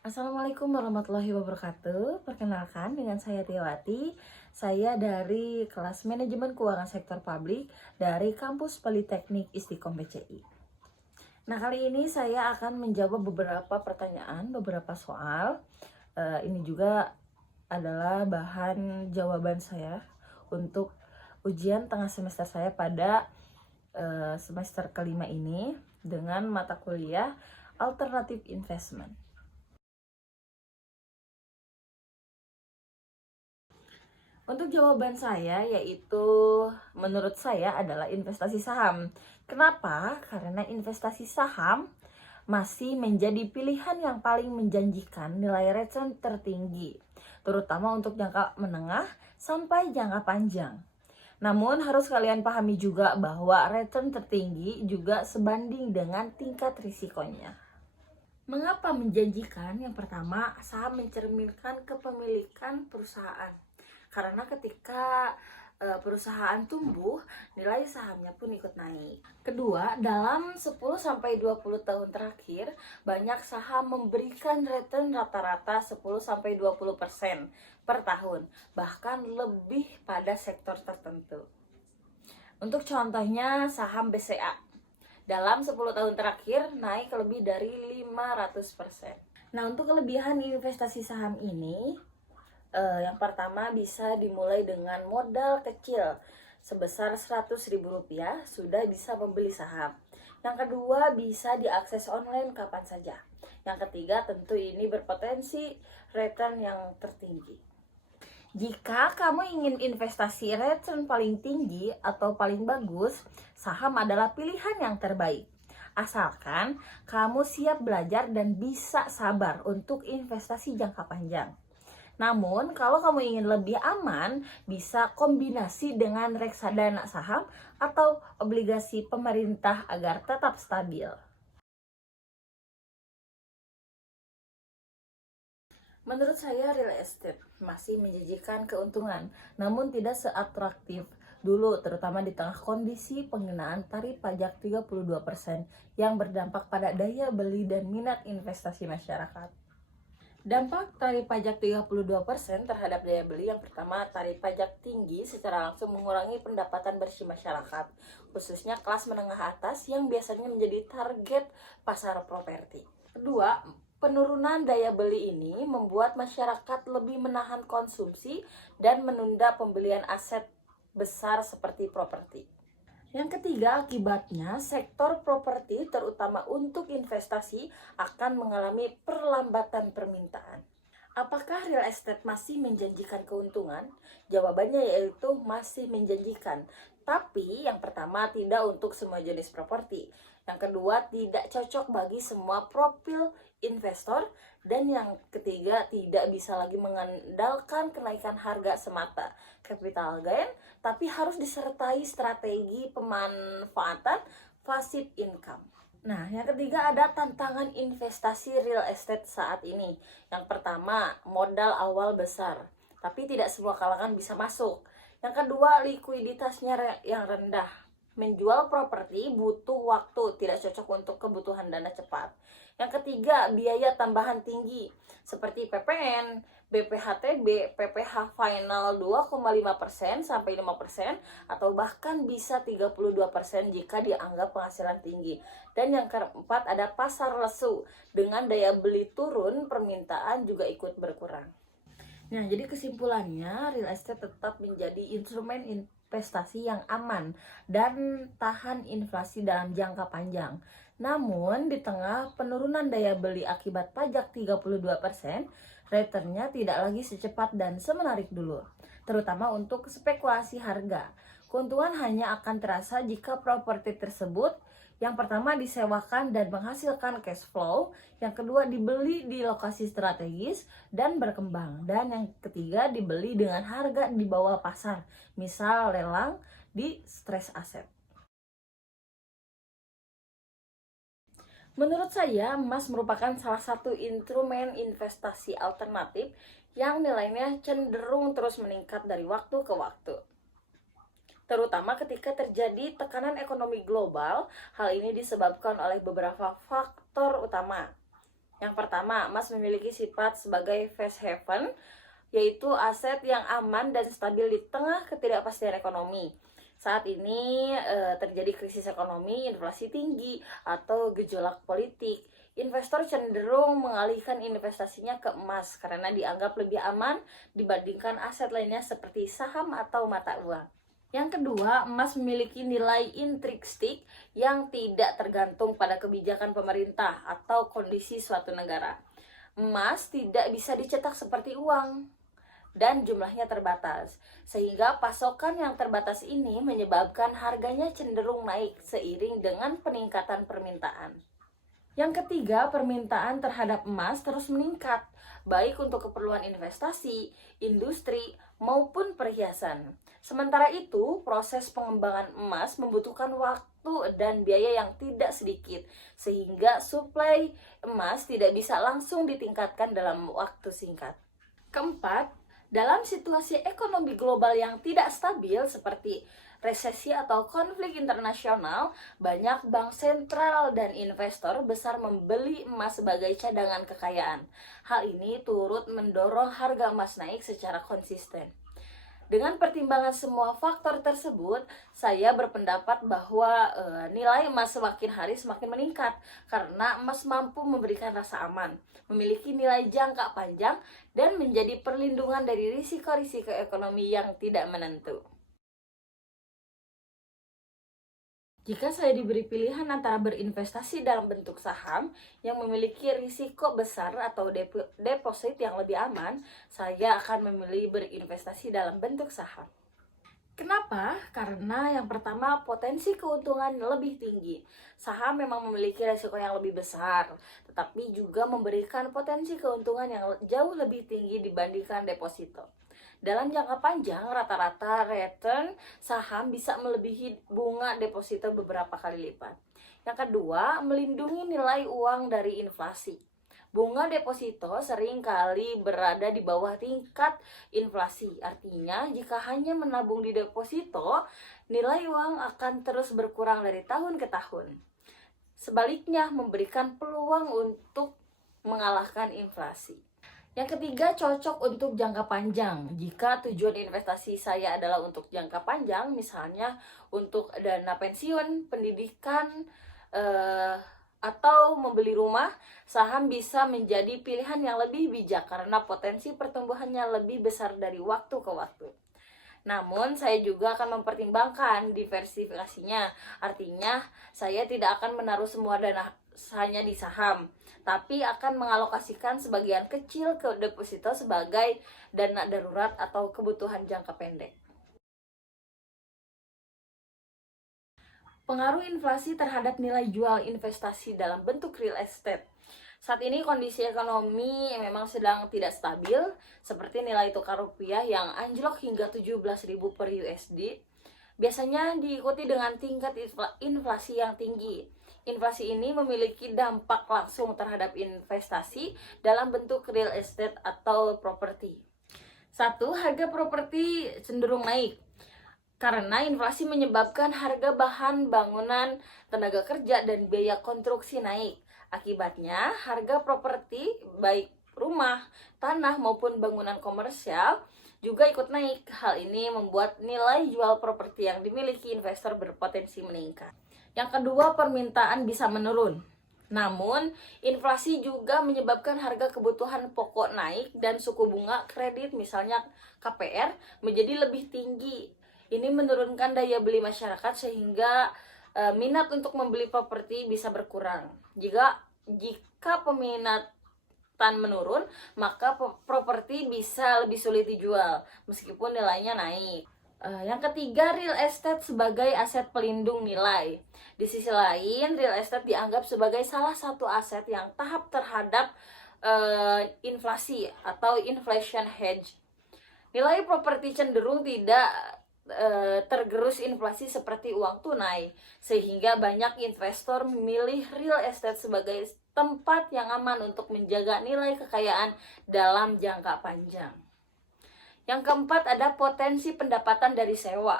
Assalamualaikum warahmatullahi wabarakatuh. Perkenalkan dengan saya Tiawati. Saya dari kelas Manajemen Keuangan Sektor Publik dari Kampus Politeknik Istiqom PCI. Nah, kali ini saya akan menjawab beberapa pertanyaan, beberapa soal. Ini juga adalah bahan jawaban saya untuk ujian tengah semester saya pada semester kelima ini dengan mata kuliah Alternative Investment. Untuk jawaban saya yaitu menurut saya adalah investasi saham. Kenapa? Karena investasi saham masih menjadi pilihan yang paling menjanjikan nilai return tertinggi, terutama untuk jangka menengah sampai jangka panjang. Namun harus kalian pahami juga bahwa return tertinggi juga sebanding dengan tingkat risikonya. Mengapa menjanjikan? Yang pertama, saham mencerminkan kepemilikan perusahaan. Karena ketika perusahaan tumbuh, nilai sahamnya pun ikut naik. Kedua, dalam 10-20 tahun terakhir, banyak saham memberikan return rata-rata 10-20% per tahun, bahkan lebih pada sektor tertentu. Untuk contohnya, saham BCA dalam 10 tahun terakhir naik lebih dari 500%. Nah, untuk kelebihan investasi saham ini, yang pertama bisa dimulai dengan modal kecil sebesar Rp100.000 sudah bisa membeli saham. Yang kedua, bisa diakses online kapan saja. Yang ketiga, tentu ini berpotensi return yang tertinggi. Jika kamu ingin investasi return paling tinggi atau paling bagus, saham adalah pilihan yang terbaik. Asalkan kamu siap belajar dan bisa sabar untuk investasi jangka panjang. Namun, kalau kamu ingin lebih aman, bisa kombinasi dengan reksadana saham atau obligasi pemerintah agar tetap stabil. Menurut saya real estate masih menjanjikan keuntungan, namun tidak seatraktif dulu, terutama di tengah kondisi penggunaan tarif pajak 32% yang berdampak pada daya beli dan minat investasi masyarakat. Dampak tarif pajak 32% terhadap daya beli, yang pertama, tarif pajak tinggi secara langsung mengurangi pendapatan bersih masyarakat, khususnya kelas menengah atas yang biasanya menjadi target pasar properti. Kedua, penurunan daya beli ini membuat masyarakat lebih menahan konsumsi dan menunda pembelian aset besar seperti properti. Yang ketiga, akibatnya sektor properti terutama untuk investasi akan mengalami perlambatan permintaan. Apakah real estate masih menjanjikan keuntungan? Jawabannya yaitu masih menjanjikan. Tapi yang pertama, tidak untuk semua jenis properti. Yang kedua, tidak cocok bagi semua profil investor. Dan yang ketiga, tidak bisa lagi mengandalkan kenaikan harga semata capital gain, tapi harus disertai strategi pemanfaatan passive income. Nah, yang ketiga ada tantangan investasi real estate saat ini. Yang pertama, modal awal besar, tapi tidak semua kalangan bisa masuk. Yang kedua, likuiditasnya yang rendah. Menjual properti butuh waktu, tidak cocok untuk kebutuhan dana cepat. Yang ketiga, biaya tambahan tinggi seperti PPN, BPHTB, PPh final 2,5% sampai 5% atau bahkan bisa 32% jika dianggap penghasilan tinggi. Dan yang keempat ada pasar lesu. Dengan daya beli turun, permintaan juga ikut berkurang. Nah, jadi kesimpulannya, real estate tetap menjadi instrumen investasi yang aman dan tahan inflasi dalam jangka panjang. Namun, di tengah penurunan daya beli akibat pajak 32%, returnnya tidak lagi secepat dan semenarik dulu, terutama untuk spekulasi harga. Keuntungan hanya akan terasa jika properti tersebut yang pertama disewakan dan menghasilkan cash flow, yang kedua dibeli di lokasi strategis dan berkembang, dan yang ketiga dibeli dengan harga di bawah pasar, misal lelang di stress aset. Menurut saya, emas merupakan salah satu instrumen investasi alternatif yang nilainya cenderung terus meningkat dari waktu ke waktu. Terutama ketika terjadi tekanan ekonomi global, hal ini disebabkan oleh beberapa faktor utama. Yang pertama, emas memiliki sifat sebagai safe haven, yaitu aset yang aman dan stabil di tengah ketidakpastian ekonomi. Saat ini terjadi krisis ekonomi, inflasi tinggi, atau gejolak politik. Investor cenderung mengalihkan investasinya ke emas karena dianggap lebih aman dibandingkan aset lainnya seperti saham atau mata uang. Yang kedua, emas memiliki nilai intrinsik yang tidak tergantung pada kebijakan pemerintah atau kondisi suatu negara. Emas tidak bisa dicetak seperti uang dan jumlahnya terbatas, sehingga pasokan yang terbatas ini menyebabkan harganya cenderung naik seiring dengan peningkatan permintaan. Yang ketiga, permintaan terhadap emas terus meningkat, baik untuk keperluan investasi, industri, maupun perhiasan. Sementara itu, proses pengembangan emas membutuhkan waktu dan biaya yang tidak sedikit, sehingga suplai emas tidak bisa langsung ditingkatkan dalam waktu singkat. Keempat, dalam situasi ekonomi global yang tidak stabil seperti resesi atau konflik internasional, banyak bank sentral dan investor besar membeli emas sebagai cadangan kekayaan. Hal ini turut mendorong harga emas naik secara konsisten. Dengan pertimbangan semua faktor tersebut, saya berpendapat bahwa nilai emas semakin hari semakin meningkat karena emas mampu memberikan rasa aman, memiliki nilai jangka panjang, dan menjadi perlindungan dari risiko-risiko ekonomi yang tidak menentu. Jika saya diberi pilihan antara berinvestasi dalam bentuk saham yang memiliki risiko besar atau deposit yang lebih aman, saya akan memilih berinvestasi dalam bentuk saham. Kenapa? Karena yang pertama, potensi keuntungan lebih tinggi. Saham memang memiliki risiko yang lebih besar, tetapi juga memberikan potensi keuntungan yang jauh lebih tinggi dibandingkan deposito. Dalam jangka panjang, rata-rata return saham bisa melebihi bunga deposito beberapa kali lipat. Yang kedua, melindungi nilai uang dari inflasi. Bunga deposito sering kali berada di bawah tingkat inflasi. Artinya, jika hanya menabung di deposito, nilai uang akan terus berkurang dari tahun ke tahun. Sebaliknya, memberikan peluang untuk mengalahkan inflasi. Yang ketiga, cocok untuk jangka panjang. Jika tujuan investasi saya adalah untuk jangka panjang, misalnya untuk dana pensiun, pendidikan, atau membeli rumah, saham bisa menjadi pilihan yang lebih bijak karena potensi pertumbuhannya lebih besar dari waktu ke waktu. Namun, saya juga akan mempertimbangkan diversifikasinya. Artinya, saya tidak akan menaruh semua dana hanya di saham, tapi akan mengalokasikan sebagian kecil ke deposito sebagai dana darurat atau kebutuhan jangka pendek. Pengaruh inflasi terhadap nilai jual investasi dalam bentuk real estate. Saat ini kondisi ekonomi memang sedang tidak stabil, seperti nilai tukar rupiah yang anjlok hingga 17.000 per USD. Biasanya diikuti dengan tingkat inflasi yang tinggi. Inflasi ini memiliki dampak langsung terhadap investasi dalam bentuk real estate atau properti. Satu, harga properti cenderung naik karena inflasi menyebabkan harga bahan bangunan, tenaga kerja, dan biaya konstruksi naik. Akibatnya, harga properti baik rumah, tanah, maupun bangunan komersial juga ikut naik. Hal ini membuat nilai jual properti yang dimiliki investor berpotensi meningkat. Yang kedua, permintaan bisa menurun. Namun, inflasi juga menyebabkan harga kebutuhan pokok naik dan suku bunga kredit, misalnya KPR, menjadi lebih tinggi. Ini menurunkan daya beli masyarakat sehingga minat untuk membeli properti bisa berkurang. Jika peminatan menurun, maka properti bisa lebih sulit dijual meskipun nilainya naik. Yang ketiga, real estate sebagai aset pelindung nilai. Di sisi lain, real estate dianggap sebagai salah satu aset yang tahap terhadap inflasi atau inflation hedge. Nilai properti cenderung tidak tergerus inflasi seperti uang tunai, sehingga banyak investor memilih real estate sebagai tempat yang aman untuk menjaga nilai kekayaan dalam jangka panjang. Yang keempat, ada potensi pendapatan dari sewa.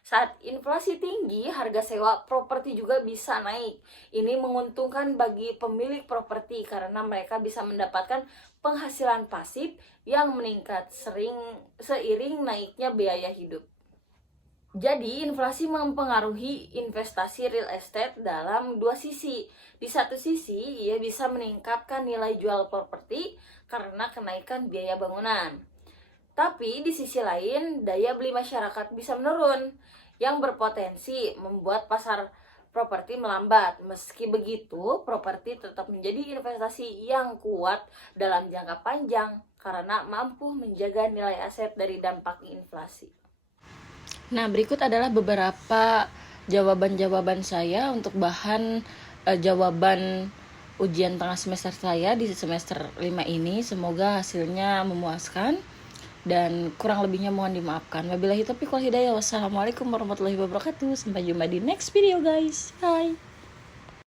Saat inflasi tinggi, harga sewa properti juga bisa naik. Ini menguntungkan bagi pemilik properti karena mereka bisa mendapatkan penghasilan pasif yang meningkat seiring naiknya biaya hidup. Jadi, inflasi mempengaruhi investasi real estate dalam dua sisi. Di satu sisi, ia bisa meningkatkan nilai jual properti karena kenaikan biaya bangunan. Tapi di sisi lain, daya beli masyarakat bisa menurun, yang berpotensi membuat pasar properti melambat. Meski begitu, properti tetap menjadi investasi yang kuat dalam jangka panjang karena mampu menjaga nilai aset dari dampak inflasi. Nah, berikut adalah beberapa jawaban-jawaban saya untuk bahan jawaban ujian tengah semester saya di semester 5 ini. Semoga hasilnya memuaskan dan kurang lebihnya mohon dimaafkan. Wabillahi taufiq wal hidayah. Wassalamualaikum warahmatullahi wabarakatuh. Sampai jumpa di next video guys. Bye.